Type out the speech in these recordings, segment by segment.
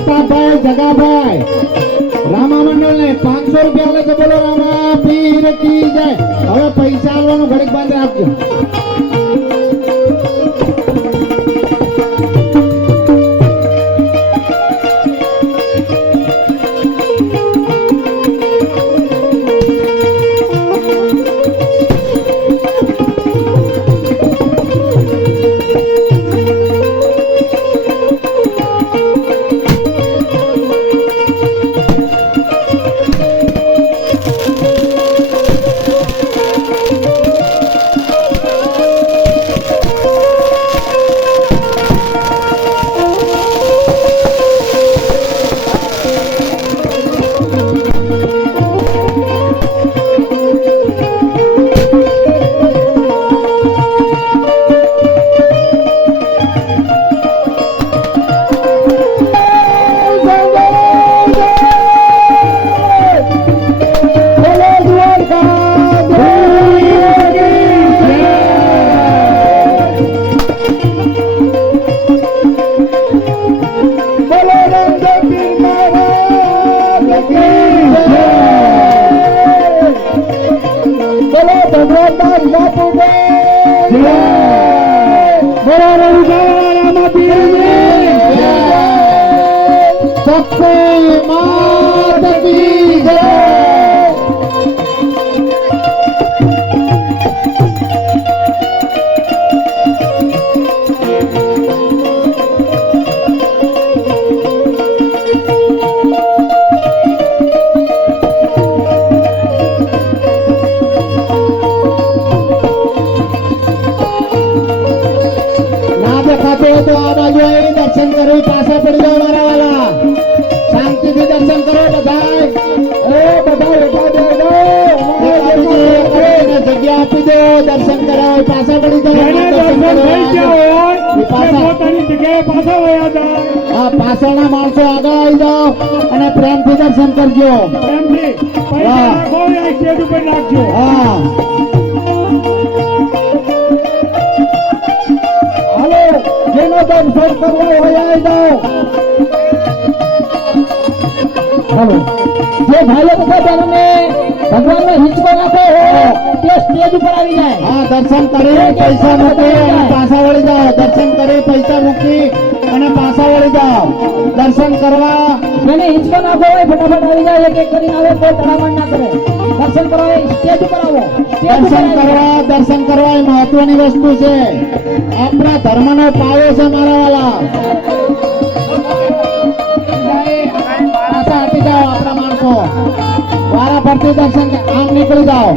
પ્રતાપભાઈ જગાભાઈ રામા મંડળ ને 500 રૂપિયા લે છે બોલો રામા પીર કી જય હવે પૈસા આલવાનું ઘડીક બાંધી આપજો तो आ बाजू आई दर्शन करो पासा पड़ जाओ मारा वाला शांति से दर्शन करो बधाई जगह आपी दो दर्शन कराओ पासा पड़ी जाओ पासाना माणसो आगे आई जाओ અને પ્રેમથી દર્શન કરજો હા दर्शन करवा हेलो जो भाइयों को ने भगवान ने हिचको नाखो हो ते स्टेज पर આવી જાય હા દર્શન કરે પૈસા મૂકી અને પાછા વળી જાઓ દર્શન કરે પૈસા મૂકી અને પાછા વળી જાઓ દર્શન કરવા જેને હિચકો નાખો હોય ફટાફટ આવી જાય એક એક કરીને આવે કોઈ તડામણ ના કરે દર્શન કરવા સ્ટેજ પર આવો દર્શન કરવા એ મહત્વની વસ્તુ છે આપણા ધર્મનો પાયો છે મારા વાલા પાછા હટી જાઓ આપણા માણસો વારા ફરતી દર્શન આમ નીકળી જાઓ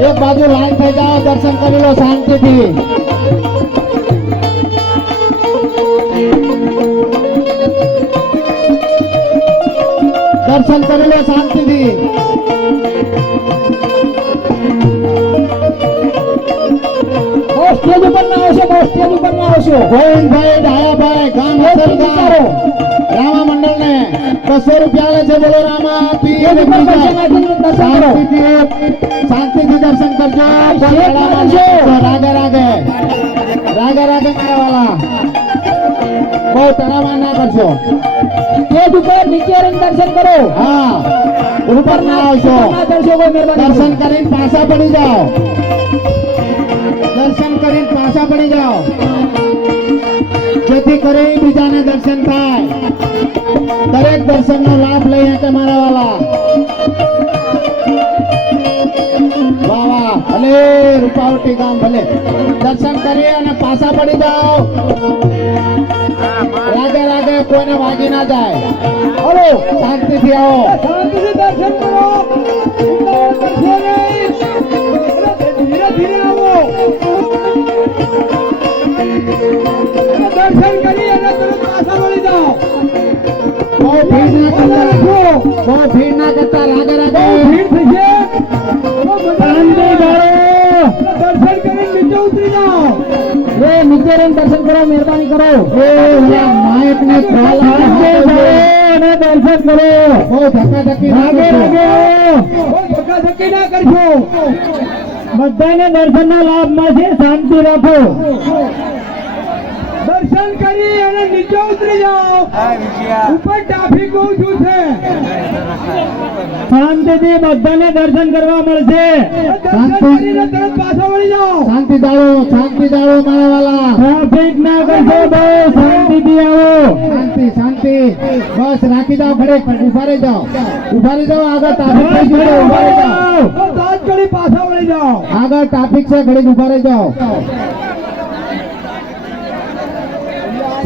એક બાજુ લાઈન થઈ જાઓ દર્શન કરી લો શાંતિથી દર્શન કરી લો શાંતિથી સ્ટેજ ઉપર ના આવશો ગોવિંદભાઈ ડાયાભાઈ ગામ રામા મંડળ ને 200 રૂપિયા લે છે બોલો રામા શાંતિથી દર્શન કરજો રાગે રાગે મારા વાલા બહુ તણામાં ના કરશો સ્ટેજ ઉપર નીચે દર્શન કરો હા ઉપર ના આવશો દર્શન કરીને પાછા પડી જાઓ દર્શન કરીને પાછા પડી જાઓ જેથી કરી બીજાને દર્શન થાય દરેક દર્શનનો લાભ લઈએ તમારા વાલા વાહ વાહ ભલે રૂપાવટી ગામ ભલે દર્શન કરી અને પાછા પડી જાઓ રાગે કોઈને વાગી ના જાય હલો શાંતિથી આવો શાંતિથી દર્શન કરો ધીરે ધીરે આવો દર્શન કરી અને તરત પાછા વળી જાઓ બહુ ભીડ ના કરતા રાગે ભીડ થશે દર્શન કરી નીચે ઉતરી જાઓ નીચે રહીને દર્શન કરો મહેરબાની કરો માઇક ને દર્શન કરો બહુ ધક્કાધક્કી ના કરશો બધાને દર્શનના લાભમાં છે શાંતિ રાખો દર્શન કરી અને નીચે ઉતરી જાઓ ઉપર ટ્રાફિક બહુ શું છે શાંતિથી બધાને દર્શન કરવા મળશે. દર્શન કરીને તરત પાછા વળી જાઓ શાંતિ દાળો માળાવાલા. ટ્રાફિક ના કરશો ભાઈ, શાંતિથી આવો. શાંતિ બસ રાખી જાઓ, ઘડે ઉભા રહી જાઓ. આગળ ટ્રાફિક થઈ ગયું છે, ઉભા રહી જાઓ. દાંત કરી પાછા વળી જાઓ આગળ ટ્રાફિક છે, ઘડીક ઉભા રહી જાઓ.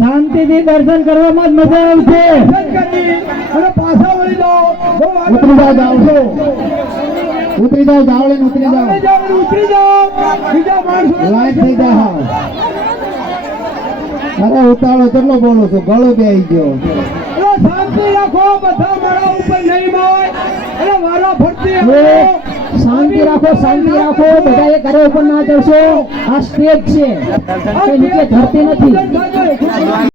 શાંતિથી દર્શન કરવામાં જ મજા આવશે. દર્શન કરી અને પાછા વળી જાઓ બહુ આગળ ઉતરી જાઓ, જાવડે ઉતરી જાઓ. આગળ જાઓ અને ઉતરી જાઓ બીજા માણસો લાઈન થઈ જાઓ. અરે ઉતાળો કેટલો બોલો છો, ગળો બે આવી ગયો. અરે શાંતિ રાખો બધા મારા ઉપર નહીં હોય અને વારા ફરતી એ, શાંતિ રાખો. બધા એ ઘરે ઉપર ના ચડશો. આ સ્ટેજ છે, એ નીચે ધરતી નથી.